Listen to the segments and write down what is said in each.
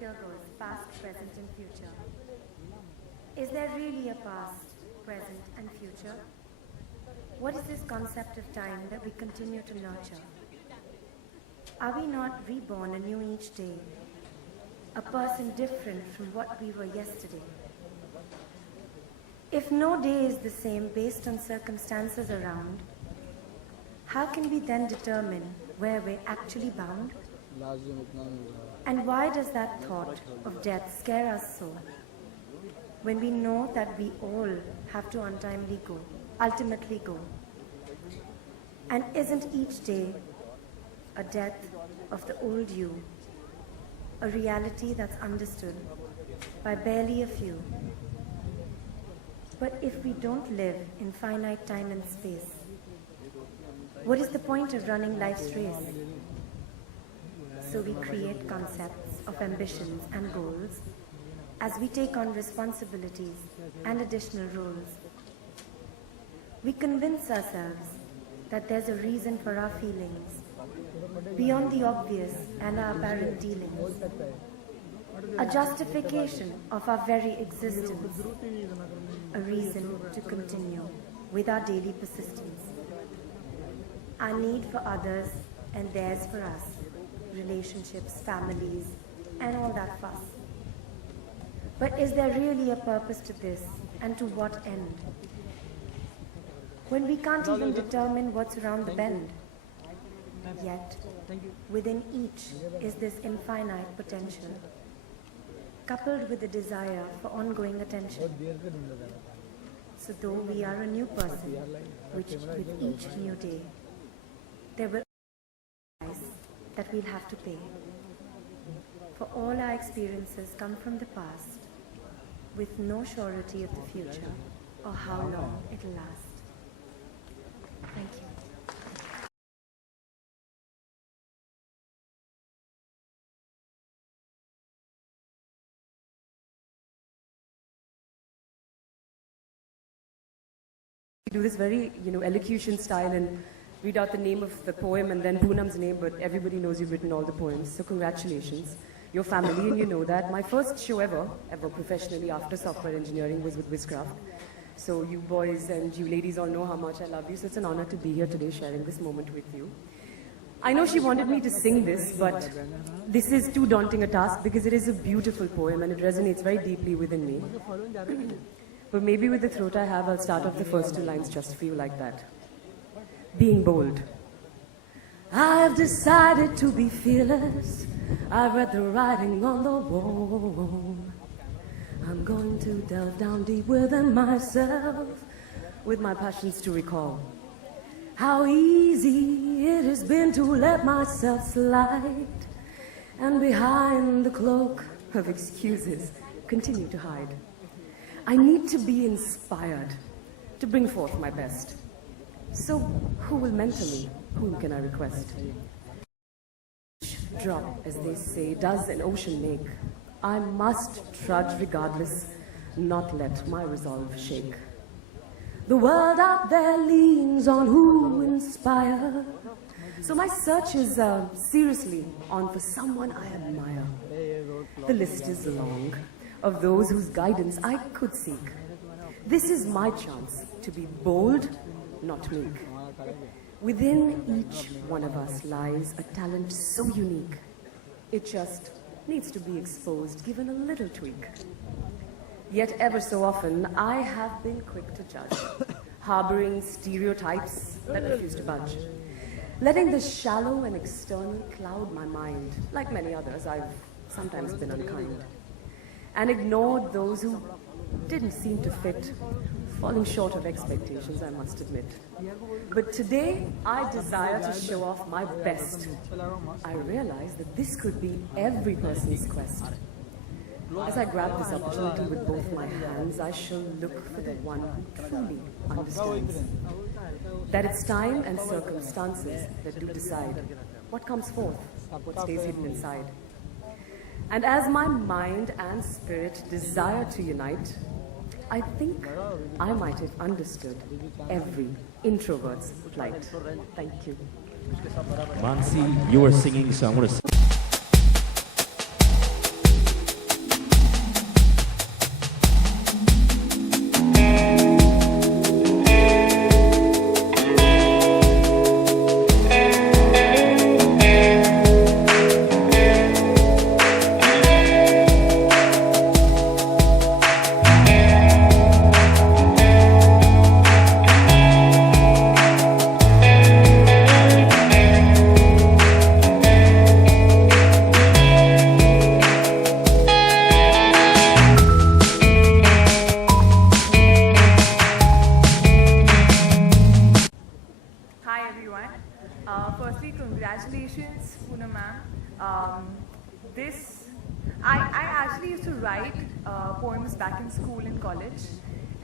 here goes, past, present and future. Is there really a past, present and future? What is this concept of time that we continue to nurture? Are we not reborn anew each day? A person different from what we were yesterday? If no day is the same based on circumstances around, how can we then determine where we're actually bound? And why does that thought of death scare us so, when we know that we all have to ultimately go? And isn't each day a death of the old you, a reality that's understood by barely a few? But if we don't live in finite time and space, what is the point of running life's race? So we create concepts of ambitions and goals as we take on responsibilities and additional roles. We convince ourselves that there's a reason for our feelings, beyond the obvious and our apparent dealings, a justification of our very existence, a reason to continue with our daily persistence. Our need for others and theirs for us, relationships, families, and all that fuss. But is there really a purpose to this, and to what end? When we can't even determine what's around the bend, yet within each is this infinite potential, coupled with the desire for ongoing attention. So though we are a new person, which with each new day, there will be a price that we'll have to pay. For all our experiences come from the past, with no surety of the future or how long it'll last. Thank you. We do this very, elocution style and read out the name of the poem and then Punam's name, but everybody knows you've written all the poems, so congratulations. Your family, and you know that. My first show ever professionally after software engineering was with Wizcraft. So you boys and you ladies all know how much I love you, so it's an honor to be here today sharing this moment with you. I know she wanted me to sing this, but this is too daunting a task because it is a beautiful poem and it resonates very deeply within me. But maybe with the throat I have, I'll start off the first two lines just for you like that. Being bold. I've decided to be fearless. I've read the writing on the wall. I'm going to delve down deep within myself with my passions to recall. How easy it has been to let myself slide and behind the cloak of excuses continue to hide. I need to be inspired to bring forth my best. So who will mentor me? Whom can I request? Drop, as they say, does an ocean make. I must trudge regardless, not let my resolve shake. The world out there leans on who inspire. So my search is seriously on for someone I admire. The list is long of those whose guidance I could seek. This is my chance to be bold, not meek. Within each one of us lies a talent so unique. It just needs to be exposed, given a little tweak. Yet ever so often, I have been quick to judge, harboring stereotypes that refuse to budge. Letting the shallow and external cloud my mind. Like many others, I've sometimes been unkind. And ignored those who didn't seem to fit, falling short of expectations, I must admit. But today, I desire to show off my best. I realize that this could be every person's quest. As I grab this opportunity with both my hands, I shall look for the one who truly understands. That it's time and circumstances that do decide what comes forth, what stays hidden inside. And as my mind and spirit desire to unite, I think I might have understood every introvert's plight. Thank you. Mansi, you were singing, so I'm going to Hi everyone. Firstly, congratulations, Punam ma'am. I actually used to write poems back in school and college,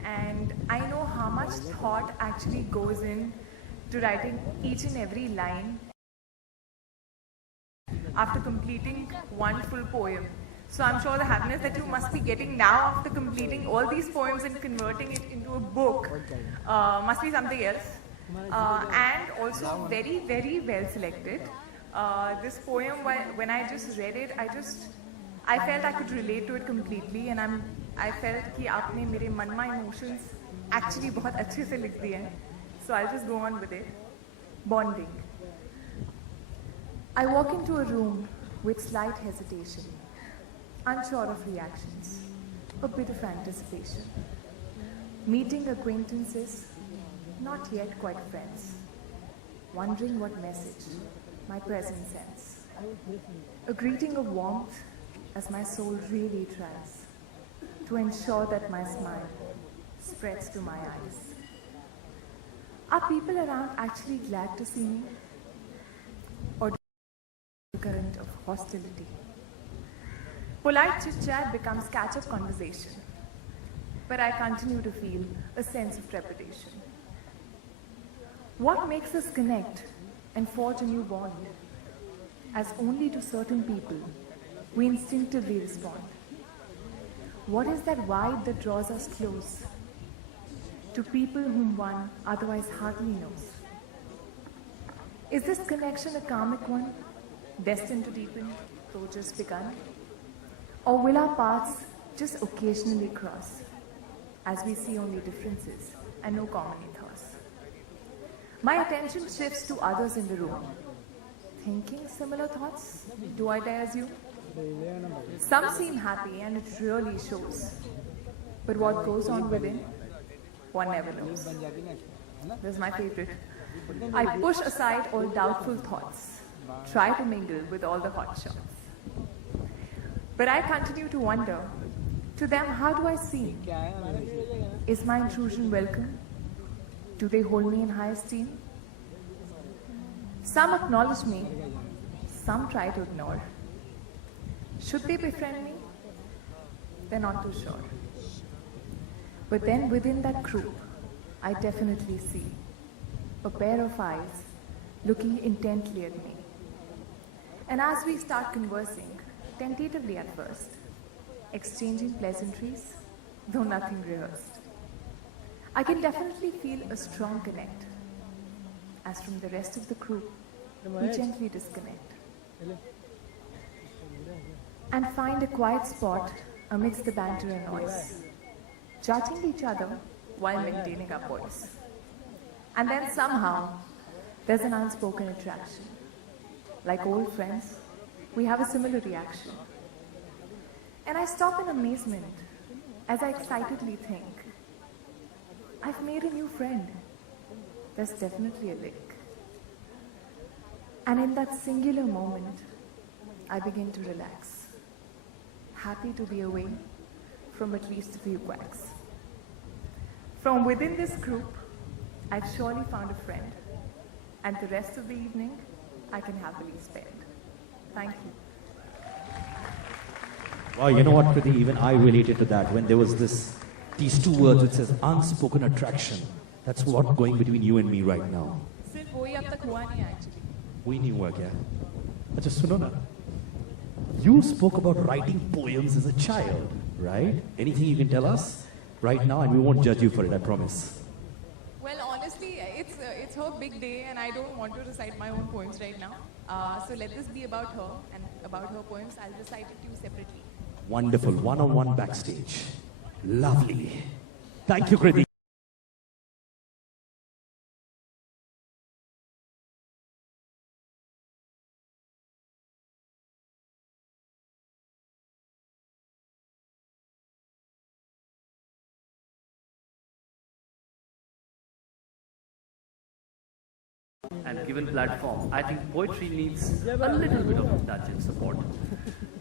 and I know how much thought actually goes in to writing each and every line after completing one full poem. So I'm sure the happiness that you must be getting now after completing all these poems and converting it into a book must be something else. And also very, very well selected. This poem, when I just read it, I felt I could relate to it completely, and I felt कि आपने मेरे मन में emotions actually बहुत अच्छे से लिख दिए हैं. So I'll just go on with it. Bonding. I walk into a room with slight hesitation, unsure of reactions, a bit of anticipation. Meeting acquaintances, not yet quite friends, wondering what message my presence sends. A greeting of warmth as my soul really tries to ensure that my smile spreads to my eyes. Are people around actually glad to see me? Or the current of hostility? Polite chit-chat becomes catch-up conversation, but I continue to feel a sense of trepidation. What makes us connect and forge a new bond? As only to certain people, we instinctively respond. What is that vibe that draws us close to people whom one otherwise hardly knows? Is this connection a karmic one, destined to deepen, though just begun? Or will our paths just occasionally cross, as we see only differences and no common ethos? My attention shifts to others in the room. Thinking similar thoughts, do I dare assume? Some seem happy and it really shows. But what goes on within, one never knows. This is my favorite. I push aside all doubtful thoughts, try to mingle with all the hot shots. But I continue to wonder, to them, how do I seem? Is my intrusion welcome? Do they hold me in high esteem? Some acknowledge me, some try to ignore. Should they befriend me? They're not too sure. But then within that group, I definitely see a pair of eyes looking intently at me. And as we start conversing, tentatively at first, exchanging pleasantries, though nothing rehearsed, I can definitely feel a strong connect. As from the rest of the group, we gently disconnect and find a quiet spot amidst the banter and noise, judging each other while maintaining our voice. And then somehow, there's an unspoken attraction. Like old friends, we have a similar reaction. And I stop in amazement as I excitedly think, I've made a new friend. There's definitely a link. And in that singular moment, I begin to relax, happy to be away from at least a few quacks. From within this group, I've surely found a friend, and the rest of the evening, I can happily spend. Thank you. Wow, you know what, Kriti, even I related to that when there was these two words which says unspoken attraction. That's what's going between you and me right now. सिर्फ वही अब तक हुआ नहीं actually. We नहीं हुआ क्या? अच्छा सुनो ना. You spoke about writing poems as a child, right? Anything you can tell us right now, and we won't judge you for it, I promise. Well, honestly, it's her big day, and I don't want to recite my own poems right now. So let this be about her and about her poems. I'll recite it to you separately. Wonderful, one-on-one backstage. Lovely. Thank you, Kriti. And given platform, I think poetry needs a little bit of touch and support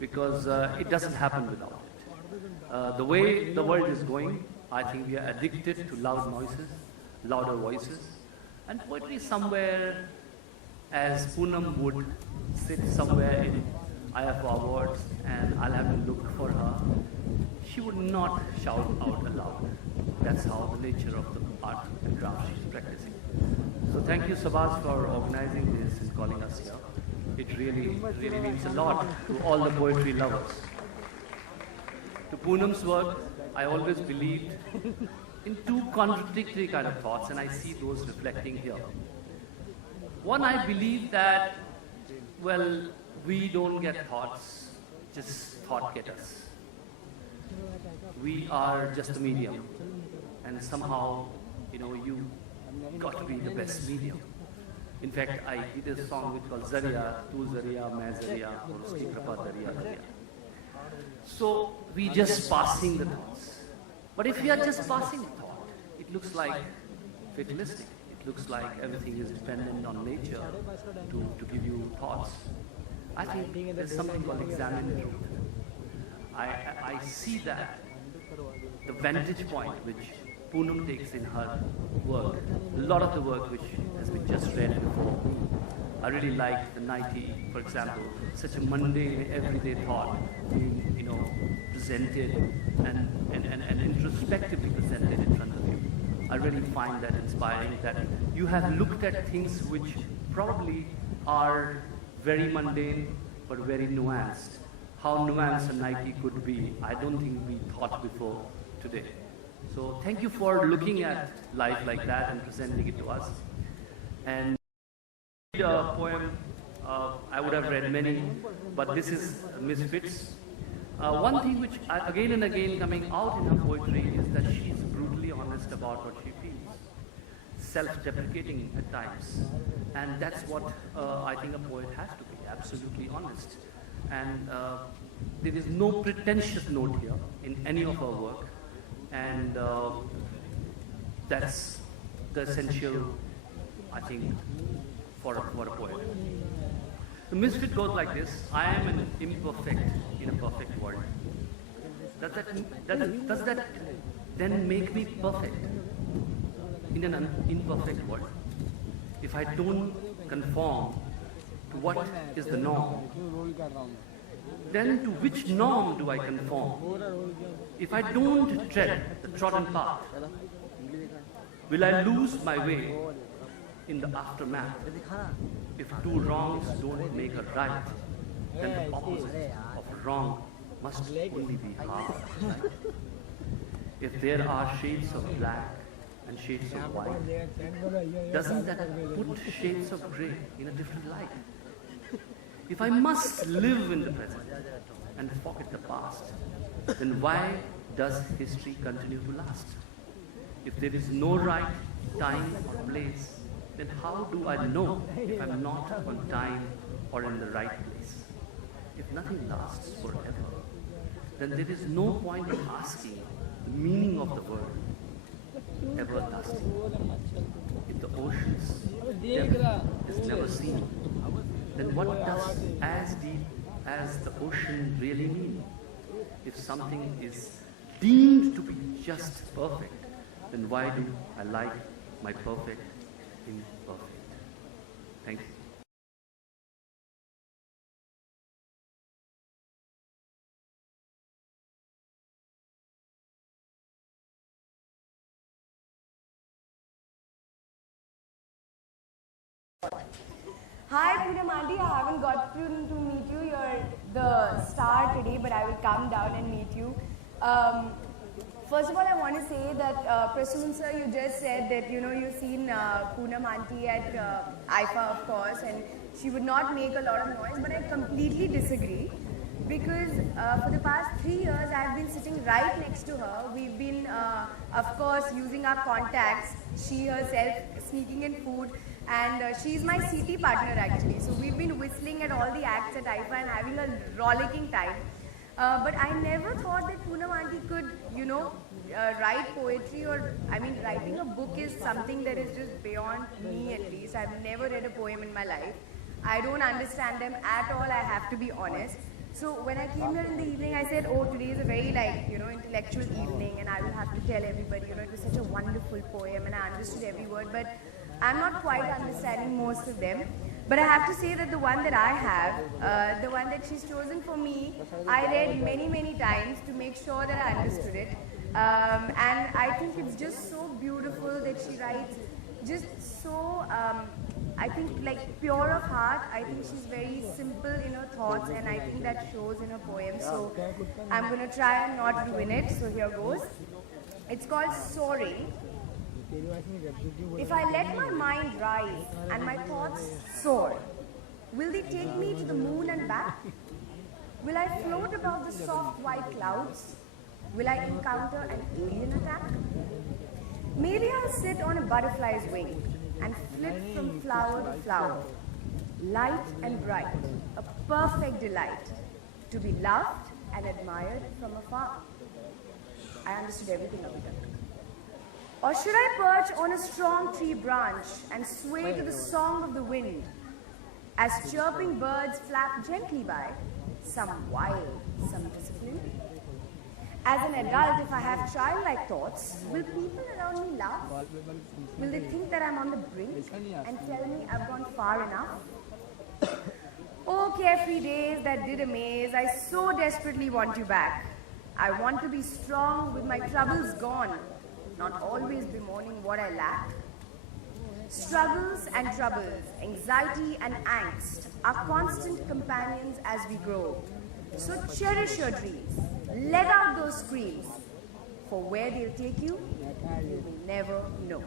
because it doesn't happen without it. The way the world is going, I think we are addicted to loud noises, louder voices, And poetry somewhere, as Punam would sit somewhere in IFA Awards and I'll have to look for her, she would not shout out aloud. That's how the nature of the art and craft she's practicing. So thank you, Sabaz, for organizing this and calling us here. It really means a lot to all the poetry lovers. To Punam's work, I always believed in two contradictory kind of thoughts, and I see those reflecting here. One, I believe that, well, we don't get thoughts, just thought get us. We are just a medium, and somehow, you got to be the best medium. In fact, I did a song which called Zariya, Tu Zariya, Main Zariya, aur uski kripa Dariya Dariya. So we just passing the thoughts. But if we are just passing the thought, it looks like fatalistic. It looks like everything is dependent on nature to give you thoughts. I think there's something called examine truth. I see that the vantage point which Punam takes in her work, a lot of the work which has been just read before. I really like the Nike, for example, such a mundane, everyday thought being, presented and introspectively presented in front of you. I really find that inspiring, that you have looked at things which probably are very mundane but very nuanced. How nuanced a Nike could be, I don't think we thought before today. So thank you for looking at life like that and presenting it to us. And a poem, I would have read many, but this is Misfits. One thing which again and again coming out in her poetry is that she is brutally honest about what she feels, self-deprecating at times. And that's what I think a poet has to be, absolutely honest. And there is no pretentious note here in any of her work. And that's the essential, I think, for a poet. The misfit goes like this: I am an imperfect in a perfect world. Does that then make me perfect in an imperfect world? If I don't conform to what is the norm, then to which norm do I conform? If I don't tread the trodden path, will I lose my way in the aftermath? If two wrongs don't make a right, then the opposite of wrong must only be hard. If there are shades of black and shades of white, doesn't that put shades of grey in a different light? If I must live in the present and forget the past, then why does history continue to last? If there is no right time or place, then how do I know if I'm not on time or in the right place? If nothing lasts forever, then there is no point in asking the meaning of the word everlasting. If the ocean's depth is never seen, then what does as deep as the ocean really mean? If something is deemed to be just perfect, then why do I like my perfect imperfect? Thank you. Hi Punam Auntie, I haven't got to meet you. You're the star today, but I will come down and meet you. First of all, I want to say that Prasoon sir, you just said that you've seen Punam Auntie at IFA, of course, and she would not make a lot of noise, but I completely disagree. Because for the past 3 years, I've been sitting right next to her. We've been, of course, using our contacts, she herself sneaking in food, and she's my CT partner actually. So we've been whistling at all the acts at IFA and having a rollicking time. But I never thought that Punam Auntie could, write poetry, or, writing a book is something that is just beyond me at least. I've never read a poem in my life. I don't understand them at all, I have to be honest. So when I came here in the evening, I said, oh, today is a very intellectual evening, and I will have to tell everybody, it was such a wonderful poem, and I understood every word. But I'm not quite understanding most of them. But I have to say that the one that I have, the one that she's chosen for me, I read many, many times to make sure that I understood it. And I think it's just so beautiful that she writes, just so, I think like pure of heart. I think she's very simple in her thoughts, and I think that shows in her poems. So I'm going to try and not ruin it. So here goes. It's called Soaring. If I let my mind rise and my thoughts soar, will they take me to the moon and back? Will I float above the soft white clouds? Will I encounter an alien attack? Maybe I'll sit on a butterfly's wing and flit from flower to flower, light and bright, a perfect delight, to be loved and admired from afar. I understood everything of it. Or should I perch on a strong tree branch and sway to the song of the wind, as chirping birds flap gently by, some wild, some disciplined? As an adult, if I have childlike thoughts, will people around me laugh? Will they think that I'm on the brink and tell me I've gone far enough? Oh, carefree days that did amaze, I so desperately want you back. I want to be strong with my troubles gone, not always bemoaning what I lack. Struggles and troubles, anxiety and angst are constant companions as we grow. So cherish your dreams, let out those screams, for where they'll take you, you will never know.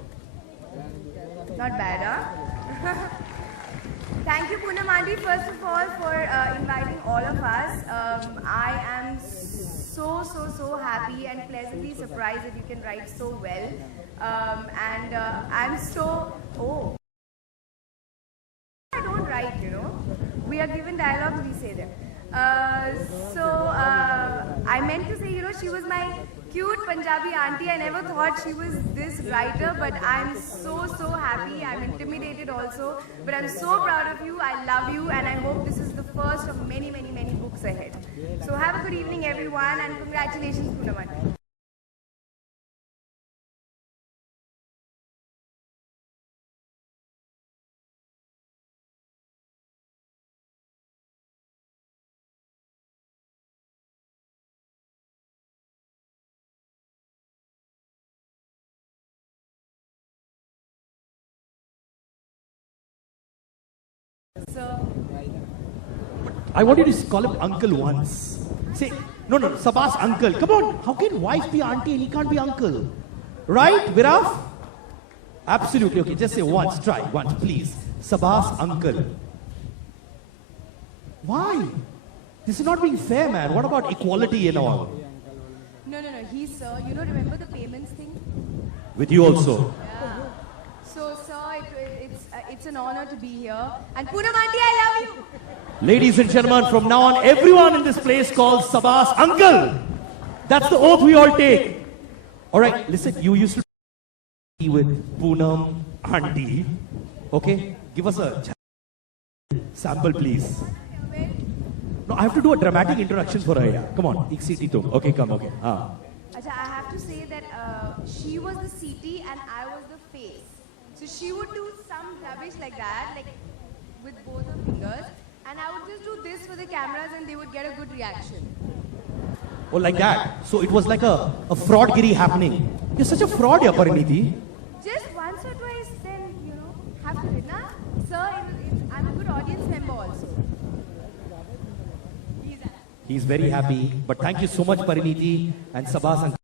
Not bad, huh? Thank you, Punam Aunty, first of all, for inviting all of us. I am so happy and pleasantly surprised that you can write so well. I'm so, I don't write, you know. We are given dialogues, we say them. I meant to say, you know, she was my cute Punjabi auntie. I never thought she was this writer, but I'm so happy. I'm intimidated also, but I'm so proud of you. I love you, and I hope this is the first of many books ahead. So have a good evening, everyone, and congratulations, Punam Aunty. I want you to call him uncle once. Say, no, Sabah's uncle. Come on, how can wife be auntie and he can't be uncle? Right, Viraf? Absolutely, okay, just say once, try, once, please. Sabah's uncle. Why? This is not being fair, man. What about equality and all? No, he's sir. You know, remember the payments thing? With you also. Yeah. So, sir, it's an honor to be here. And Punam Aunty, I love you. Ladies and gentlemen, from now on, everyone in this place calls Sabah's uncle. That's the oath we all take. All right, listen, you used to be with Punam Aunty. Okay, give us a sample, please. No, I have to do a dramatic introduction for her. Yeah. Come on, ek seat to. Okay, come, okay. Acha, I have to say that she was the CT and I was the face. So she would do some rubbish like that, like with both her fingers. And I would just do this for the cameras and they would get a good reaction. Oh, like that. So it was like a fraudgiri happening. You're such a fraud, yeah, Parineeti. Just once or twice, then, you know, have to do it. Nah? Sir, I'm a good audience member also. He's very happy. But thank you so much, Parineeti and Sabah's uncle.